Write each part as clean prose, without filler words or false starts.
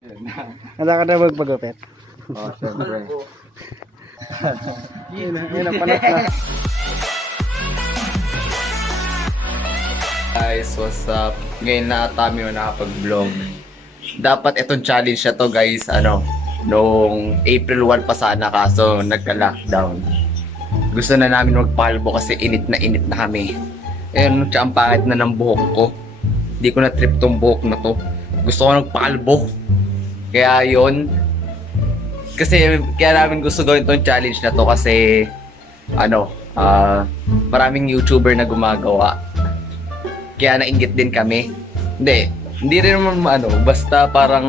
Handa ka na magpagupit? Oo, syempre. Yun na, panat na. Guys, what's up? Ngayon na kami nakapag-vlog. Dapat itong challenge na to guys, noong April 1 pa sana kaso nagka-lockdown. Gusto na namin magpalbo kasi init na kami. Ayun, ang pangit na ng buhok ko. Hindi ko na trip tong buhok na to. Gusto ko nagpalbo. Kaya yun. Kasi kaya namin gusto gawin tong challenge na to kasi maraming YouTuber na gumagawa. Kaya nainggit din kami. Hindi rin naman basta parang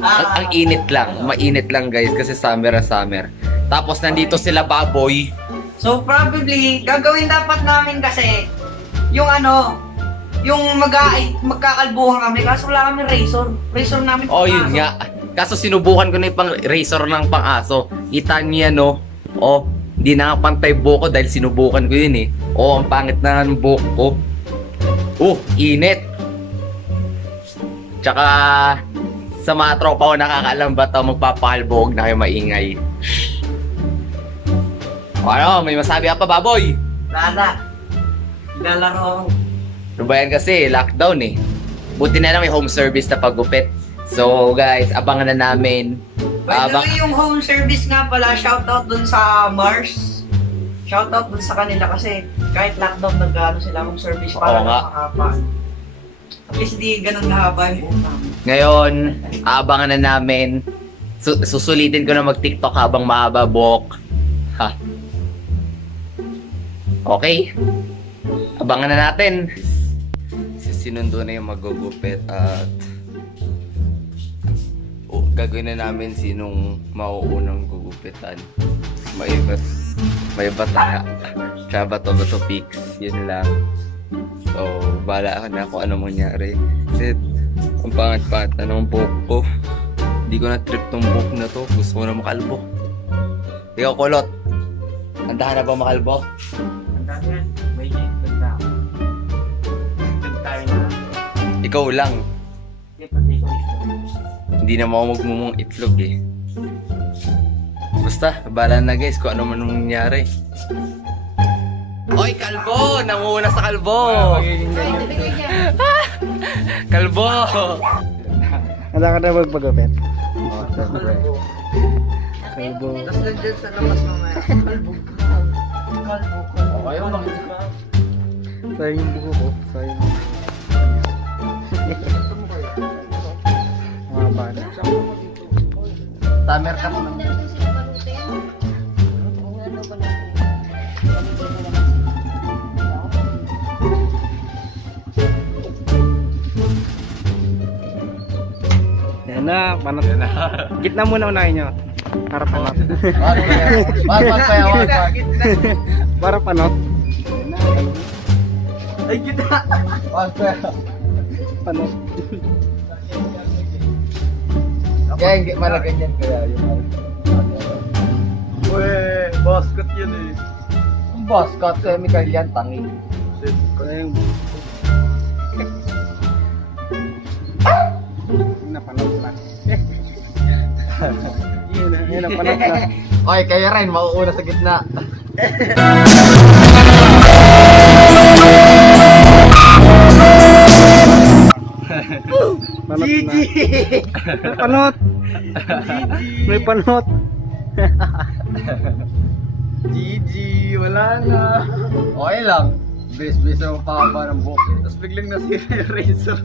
ang init lang, mainit lang guys kasi summer na summer. Tapos nandito sila Baboy. So probably gagawin dapat namin kasi yung magkakalbuhan kami kaso wala kami razor namin. Oh, yun nga. Kaso sinubukan ko na yung pang razor ng pang-aso. Kita niya hindi na nga pantay buhok ko dahil sinubukan ko yun eh. Ang pangit na ng buhok ko. Init. Tsaka sa mga tropa ko nakakaalam ba ito magpapakalbo, huwag na kayo maingay. May masabi ka pa, Baboy? Lala. Lalaro. Ano ba yan kasi? Lockdown eh. Buti na lang may home service na paggupit. So guys, abangan na namin. By the way, yung home service nga pala, shoutout dun sa Mars. Shoutout dun sa kanila kasi kahit lockdown nag-ano sila home service para makakapa. At least di ganun kahaba yung buhok namin. Ngayon, abangan na namin. Susulitin ko na mag-TikTok habang mahaba buhok. Okay? Abangan na natin. Sinundo na yung magugupit at gagawin na namin sinong mauunang gugupitan. May iba tayo. Tsaka bato pics. Yun lang. So, bahala ka na kung ano mangyari. Kasi, ang pangat-pangat na ng buhok ko. Hindi ko na trip tong buhok na to. Gusto ko na makalbo. Ikaw, Kulot. Handa ka na ba makalbo? Handa yan. May ganda. Tayo na. Ikaw lang. Hindi na ako magmumong itlog eh. Basta, bahala na guys kung ano man nangyari. Oy, kalbo! Nanguna sa kalbo! Kalbo! Handa ka na magpagupit? Oo, syempre. Kalbo. Tapos nandiyan sa labas mamaya. Kalbo. Okay, Sayang yung buko ko. Sayang yung mga bana. Summer ka na. Yan na, panot. Gitna muna unahin nyo. Para panot. Para panot. Ay, kita! Panot. Kaya hindi malaganyan kaya yung Basket yun eh. ang basket, chemical yan, tangi. Kaya yung napanot lang. Yun na, panot na. Okay, kaya rin, mauuna sa gitna. Panot na. May panot. May panot. GG, wala na. Okay lang. Bilis-bilis na magpakaba ng buhok eh. Tapos biglang nasira yung razor.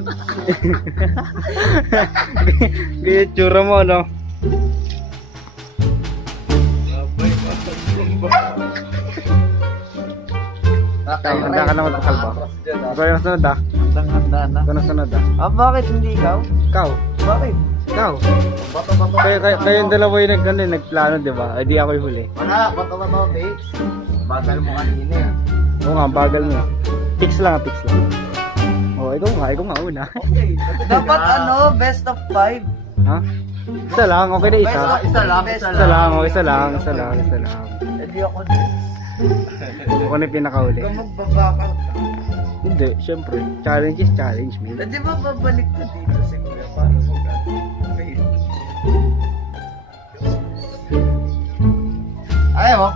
Gaya tsura mo, no? Handa ka na magpakalbo. Ikaw yung sunod ah. Handa na. Ikaw na sunod ah. Bakit hindi ikaw? Ikaw. Bakit? Ikaw. Bato-bato. Kayong dalawa yung nagplano, di ba? Di ako yung huli. Wala, bato-bato, Bix. Bagal mo kanina eh. Oo nga, bagal mo. Pix lang. Ikaw nga una. Okay. Dapat best of 5. Ha? Isa lang, okay na isa. Isa lang. Isa lang. Hindi ako din. Ako na yung pinakahuli. Kung magbabakaw ka. Hindi, syempre. Challenge is challenge, man. Di ba babalik ka dito si Kuya? Paano mo gano'n?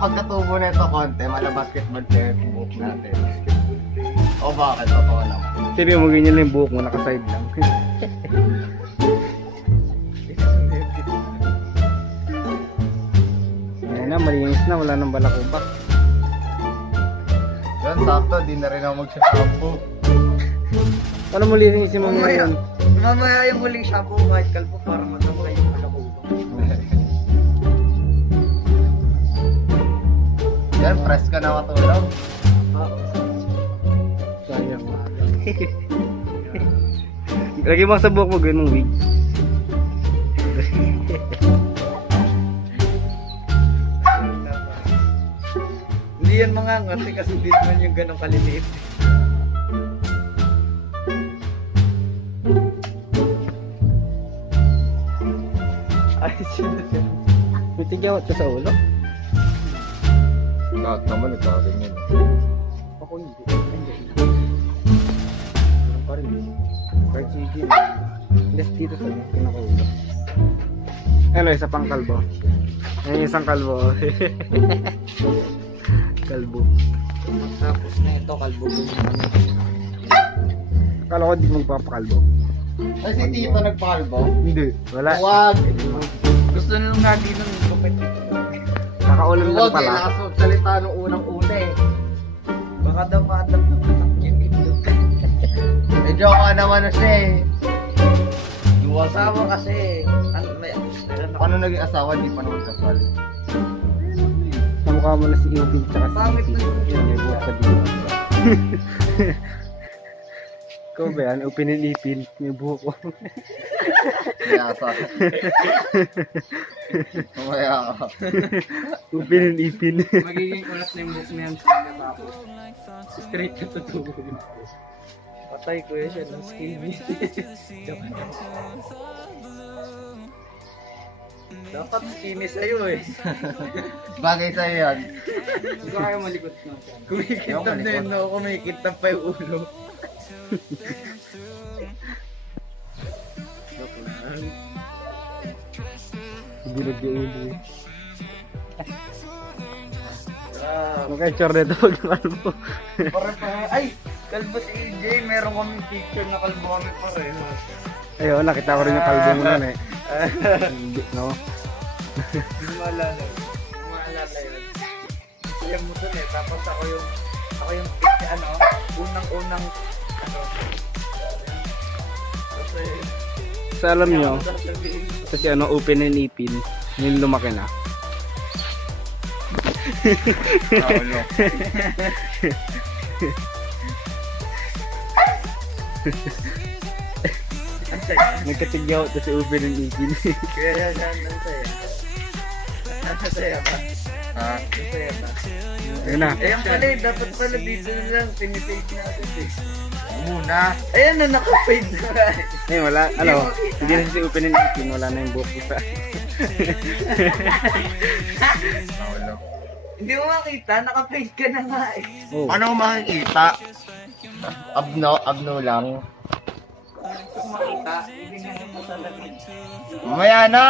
pagkatubo na ito konti, mala basketball player yung buhok natin. O bakit? Totoo naman. Sabi mo, ganyan lang yung buhok mo, naka-side lang. Ayan na, malinis na, wala nang balakubak. Yan, sakto, di na rin ako magsashampoo. Paano mo linisin mo ngayon? Mamaya yung huling shampoo kahit kalbo para matapay yung malakubak. Yan, press ka na matulog. Oo. Sayang. Lagi mo sa buhok mo, ganun wig. Hindi yan mga ngati kasi di naman yung ganong kaliliit. Ay, sinunod yan. May tigyawat ka sa ulo? Lahat naman, nagkakaganyan. Ako hindi. Ganun pa rin. Kahit sige. Less dito sa pinakaulo. Ano, isa pang kalbo. Yung isang kalbo. Kalbo. Tapos na ito, kalbo ko naman. Akala ko di magpapakalbo. Ay, si Tito nagpakalbo? Hindi. Wala. Huwag! Gusto nila nga din ng lupit dito. Nakaulam lang Huwag, pala. kailangan salita nung unang-una eh. Baka daw maadap ng tatak yung itlog. Medyo ka naman na siya eh. Yung asawa kasi, ano ba yan? Paano naging asawa, di pa naman kasal? Kamukha mo na si Eugene tsaka si Pangit Iti. na yung Yan, may buhok ka dito. Ikaw ba yan? Upinilipin. May buhok ko. Kaya sa... Mamaya ka. Upinilipin. Magiging ulat na yung book na yan sa tapos. Straight na tutubo. Patay ko yan siya ng skinny. Dapat skinny sa'yo eh. Bagay sa'yo yan. Hindi ko kaya malikot na. Kumikitab na yun ako, kumikitab pa yung ulo. Hindi nag-iulo eh. Ah, Magka-char na ito pag kalbo. ay! Kalbo si AJ, meron kami picture na kalbo kami pareho. Ayun, nakita ko rin yung kalbo mo nun eh. Hindi, no? Hindi mo maalala. Hindi mo maalala yun. Siya mo dun eh, tapos ako yung ano, unang-unang ano. Kasi, Sa alam nyo, kaya ako sabihin, kasi ano, open and ipin, yung lumaki na. Paulo. ang saya. Nagkatigyaw kasi open and ipin. Kaya yan, ang saya. Ang saya ba? Ha? Ang saya ba? Ayun na. Ayan pala eh, dapat pala dito na lang, pinipage natin eh. Muna. Ayan na, naka-fade na nga eh. Eh, wala. Ano, hindi na si open and ipin, wala na yung buhok isa. Paulo. Hindi mo makita, naka-fade ka na nga eh. Oh. Paano mo makikita? Abno lang. Gusto ko makita, hindi nga naman sa lamig. Mamaya na.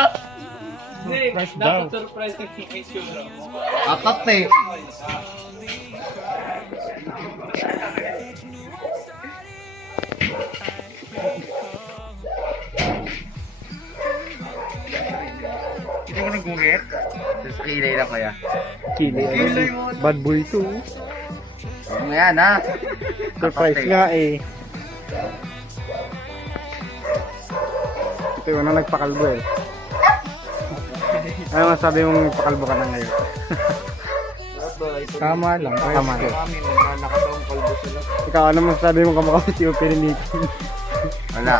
Hindi, dapat surprise yung itsura mo. Atat eh. Hindi ko nagugit. Tapos kilay lang kaya. Kilay. Kilay mo. Bad boy to. Mamaya na. Surprise nga eh. Ito yung nagpakalbo eh. Ano masabi mong pakalbo ka na ngayon? Tama lang. Tama lang. Kami, nakatawang kalbo sila. Ikaw, ano masabi mong kamukha mo si open and ipin? Wala.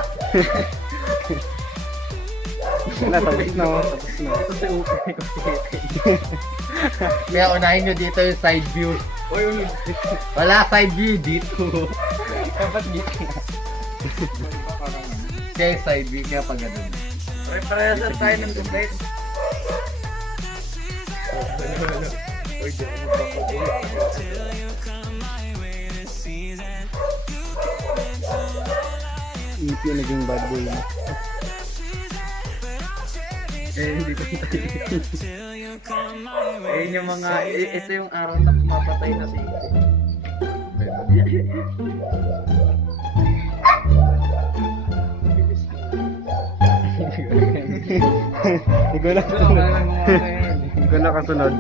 Wala, tapos na. Tapos na. Ito si Upe. Kaya unahin nyo dito yung side view. Wala side view dito. Dapat dito. Kaya side view, kaya pag ganun. Pare-parehasan tayo ng gupit. Ipin yung naging bad boy mo. Eh, hindi ko tayo. Ayun yung mga, ito yung araw na pumapatay na si Ito. Hindi ko na kasunod. Hindi ko na kasunod.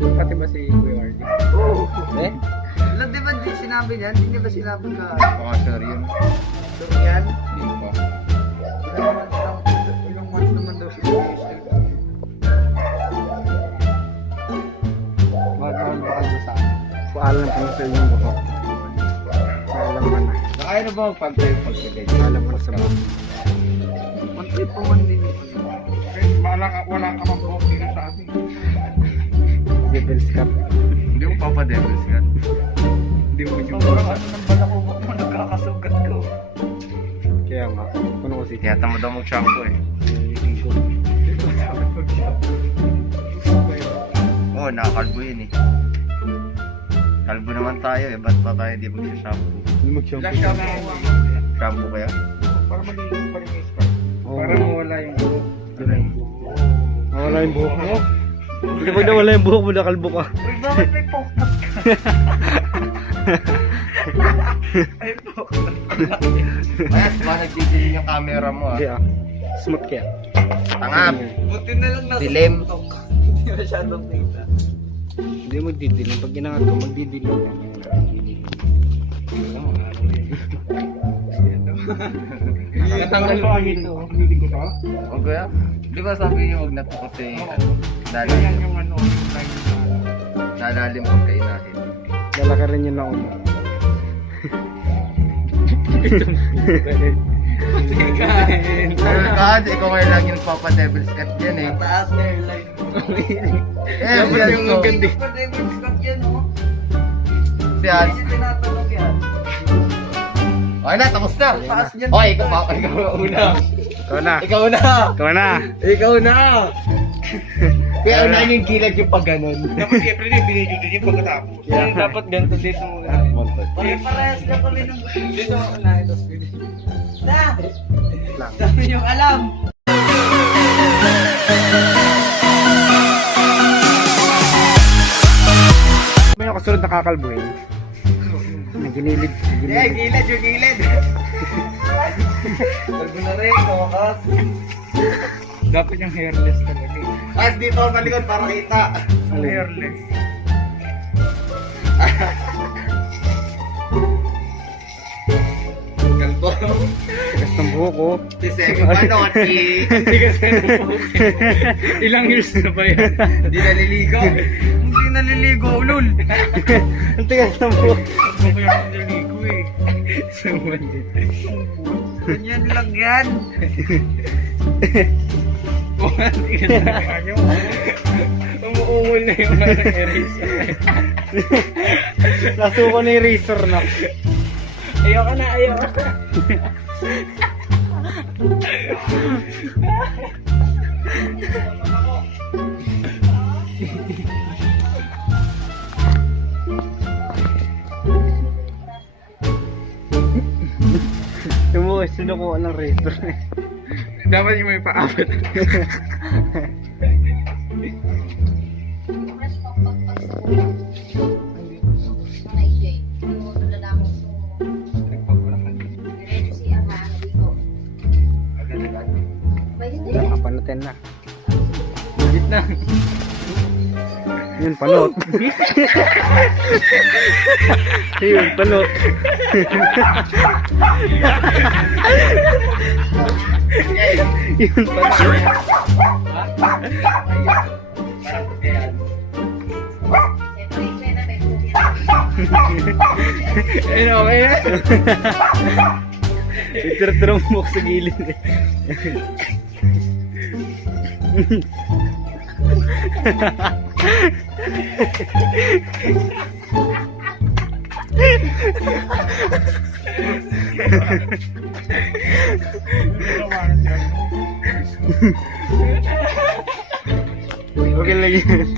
Pati ba si Kuya Marty? Oo. Eh? Alam, di ba di sinabi niyan? Hindi ba sinabi ka? Baka sure yun. So yan, Hindi ko. ilang months naman daw siya. Mahal ba kayo sa akin? Paalam ko na sa inyong buhok. Paalam mo na. Nakaya na ba magpantay pagkagay? Paalam mo na sa buhok. Monthly pa man din. Wala ka mag-book dito sa atin. Devil's Cup. Hindi mo papadevils yan. Hindi mo yung Sobrang ano ng balakubok mo, nagkakasugat ko. Kaya nga. Kuno ko si Kaya tama daw mag-shampoo eh. Linggo. Oo, nakakalbo yun eh. Kalbo naman tayo eh. Ba't pa tayo di mag-shampoo? Hindi mag-shampoo. Wala siya na Shampoo kaya? para malinis pa rin yung scalp. Oo. Para mawala yung buhok. Nawala yung buhok mo. Hindi pag nawala yung buhok mo, nakalbo ka. Uy, bakit may poknat ka? Ay, poknat. Kaya ba nagdidilim yung camera mo ah? Kaya, smooth kaya. Tangap! Buti na lang nasa Dilim. TikTok. Hindi masyadong kita. Hindi magdidilim. Pag ginangat ko, magdidilim lang. Natanggal ko ang ito. Hindi ko to. O kaya? Di ba sabi niyo huwag na to kasi Yan yung ano, yung line na. nalalim pag kainahin. Dala ka rin yun na una. Kasi ikaw ngayon lang yung papa-devil's cut yan eh. Mataas na yung line. Eh, si Anso. Hindi pa Devil's Cup yan, no? Si Anso. Hindi tinatanong yan. Okay na, tapos na. Taas niyan. Okay, ikaw una. Ikaw na. Ikaw na. Ikaw na. Ikaw na. Kaya unahin yung kilad yung pag ganun. Dapat siyempre din, binidyo din yung pagkatapos. Yeah. Dapat ganito dito muna. Pare-parehas na kami ng Dito, unahin ito. Na! Lang. Dami yung alam! May nakasunod na kakalbuhin. Ginilid. Yeah, gilid yung gilid! Talbo na rin, kawakas. Dapat yung hairless talaga. Tapos dito sa likod para kita. Hairless. Kalbo. Tigas ng buhok ko. Si Sego Manotti. Hindi kasi ilang years na ba yan? Hindi naliligo. Hindi naliligo, ulol! Ang tigas ng buhok. Ako kaya naliligo eh. Someone did. Ganyan lang yan! Hindi ka talaga nyo. Umuungol na yung mga eraser. Nasuko na yung razor na. Ayoko na, ayoko na. Yung mo, sinukuha ng razor. Dapat yung may paabot. Kapanutin na. Legit na. Yun, panot. Yun, panot. Yun, panot. Ayun, okay na. Itirtirang mo sa gilid eh. Okay lang yun.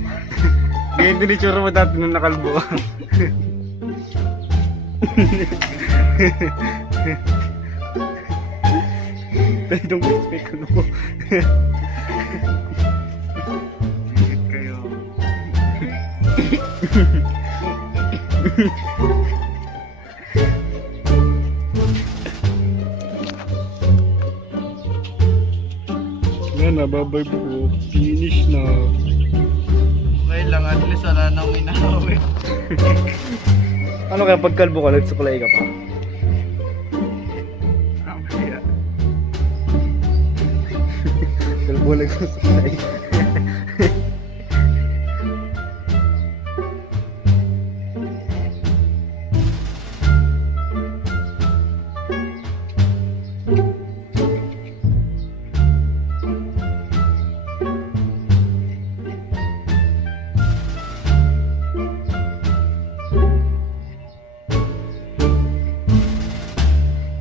Ganyan din itsura mo dati nung nakalbo. Itong expect ko po. Kayo. Yan, nababay po. Finish na. Okay lang, at least wala nang inahawi. Ano kaya pag kalbo ka, nagsuklay ka pa? Kaya. Kalbo nagsuklay.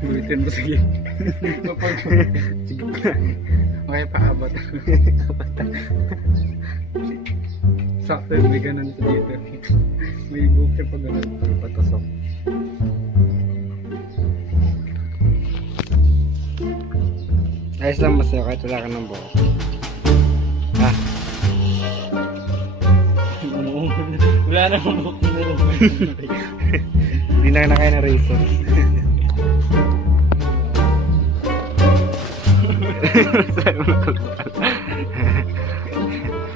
Ulitin mo, sige. Sige. Okay, paabot. Sakto yun, may ganun sa dito. May bukir pa ganun. Patusok. Ayos lang masaya kahit wala ka ng buhok. Ha? Wala na akong bukir na rin. Hindi na kaya na razor.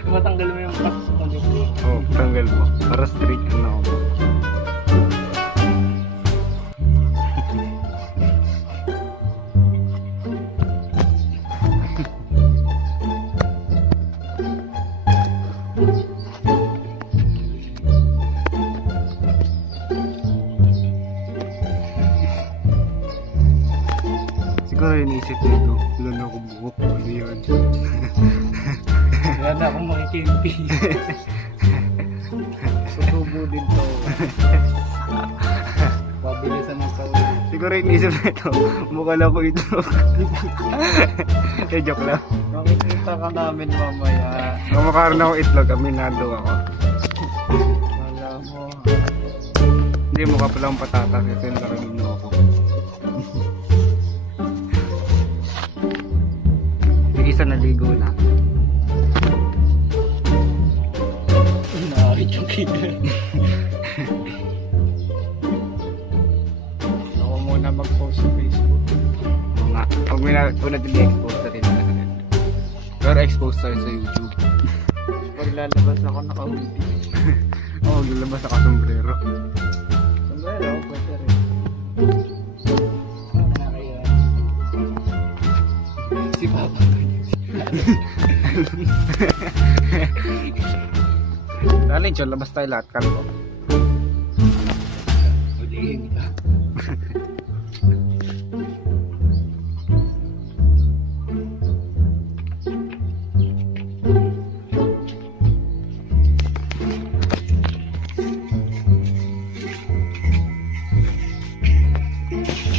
Matanggal mo yung box. Oh, tanggal mo. Para straight na ako. Siguro yung isip nito, wala na ako buhok. Ano yun? Wala na akong makikimpi. Sutubo din to. Pabilisan ng tao. Siguro yung isip nito, mukha na ko ito. Eh, joke lang. Makikita ka namin mamaya. Kumakaroon ako itlog, aminado ako. Wala mo. Hindi, mukha pala akong patatas kasi nakakamino ako. Yung isa naligo na. Nakakit yung kida. Ako muna mag-post sa Facebook. Oo nga. Pag may natin i-expose na rin na agad. Pero expose tayo sa YouTube. Pag lalabas ako naka-hoodie. Oo, lalabas ako sombrero. Sombrero, pwede rin. Nakakaya. Si Papa. Challenge yun, labas tayo lahat. Kalbo. Huliin ka.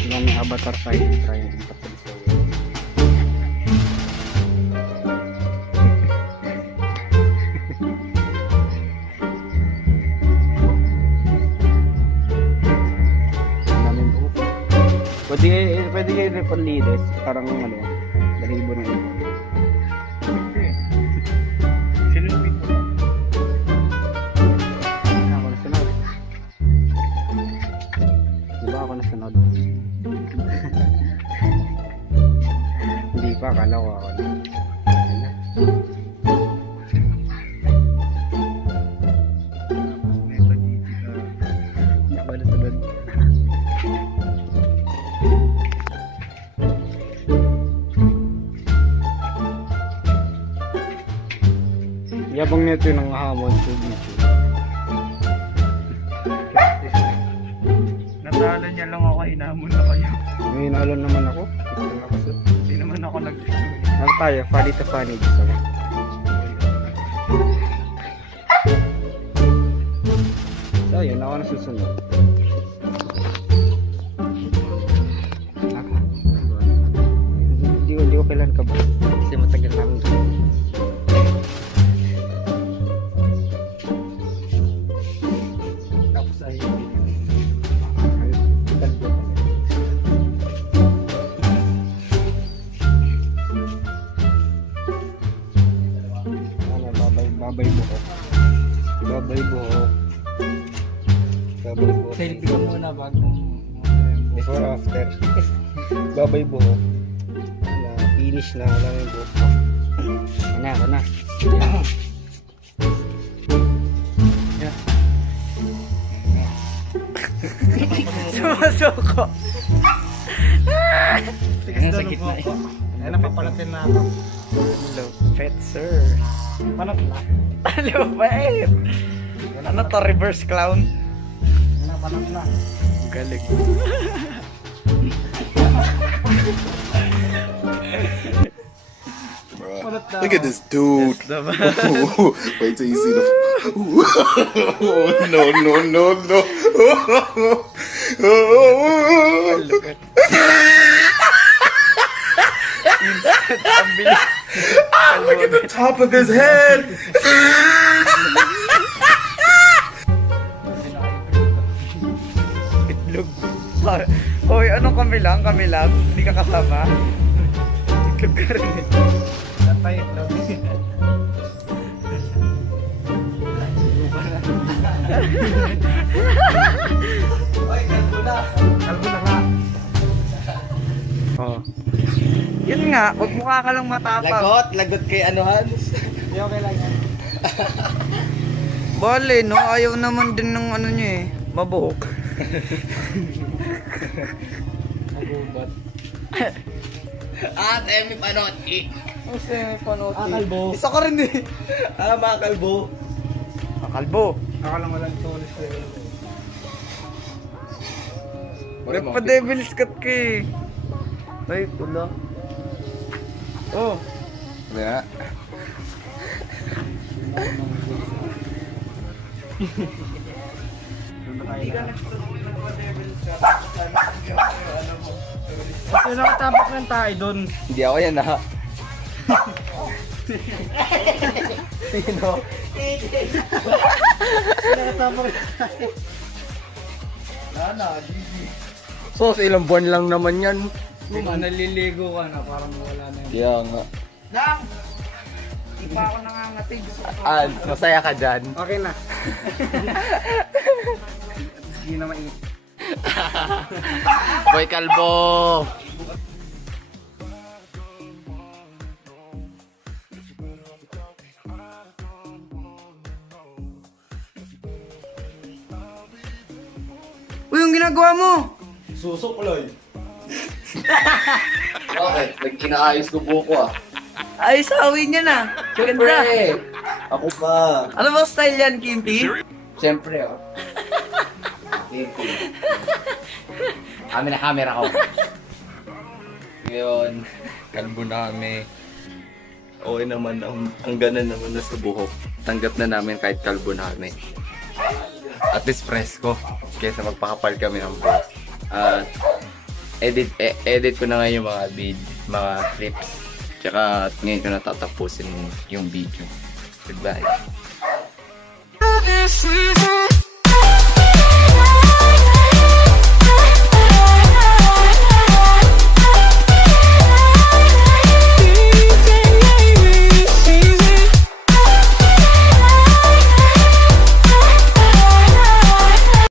Wala may avatar tayo. Try yung patuloy. Pwede kayo rin panlinis. Parang ano, balibo na ito. Silupin mo. Ako nasunod. Diba ako nasunod? Hindi pa, akala ko ako na. May pagiging ka. Nakabalatagad. Yabang nito yung nangahamon sa YouTube. Natalo niya lang ako, inamon na kayo. May inalon naman ako. Ito na kasi. Hindi naman ako Ano tayo? Funny to funny. Gusto mo? So, yun. Ako nasusunod. Hindi ko kailan ka ba? Kasi matagal na akong doon. Tapos ay Selfie ka muna bago Before after. Babay buhok. Na finish na lang yung buhok ko. Ako na. Sumasoko. sakit na eh. Ayan, napapalatin na ako. Lupet, sir. Panat na. Lupet. Ano to, reverse clown? Ayan, panat na. Galing. Look at this dude. Wait till you see the. No, no, no, no. Ang bilis. Look at the top of his head. Itlog. Hoy, anong kami lang? Kami lang? Hindi ka kasama? Itlog ka rin eh. Natay itlog. Hoy, kalbo na. Kalbo na ka. Oh. Yun nga, wag mukha ka lang matapang. Lagot kay Hans. Hindi okay lang yan. Bale, no? Ayaw naman din ng ano niya eh. Mabuhok. Nagubat. Emi Panoti. Kasi may panoti. Kalbo. Isa ka rin eh. Mga kalbo. Kalbo. Ako lang walang tulis ko. Nagpa-devil's cut ka eh. Ay, tula. Oh. Yeah. Hindi ka nagpa-devil's cut. Kasi nakatapak ng tayo doon. Hindi ako yan ha. Sino? Nakatapak. Lana, Gigi. So, ilang buwan lang naman yan. Kung naliligo ka na, parang wala na yun. Kaya nga. Dang! Di pa ako nangangatig. Masaya ka dyan. Okay na. Hindi na mainit. Boy Kalbo! Uy, yung ginagawa mo! Susuklay. Bakit? Nagkinaayos ko buko ah. Ay, sawi niya na. Ganda. Ako pa. Ano ba style yan, Kimpi? Siyempre oh. Kami na camera ko. Ngayon, kalbo na kami. Okay naman, ang gana naman na sa buhok. Tanggap na namin kahit kalbo na kami. At least fresco. Kaysa magpakapal kami ng buhok. Edit ko na ngayon yung mga mga clips. Tsaka ngayon ko na tatapusin yung video. Goodbye.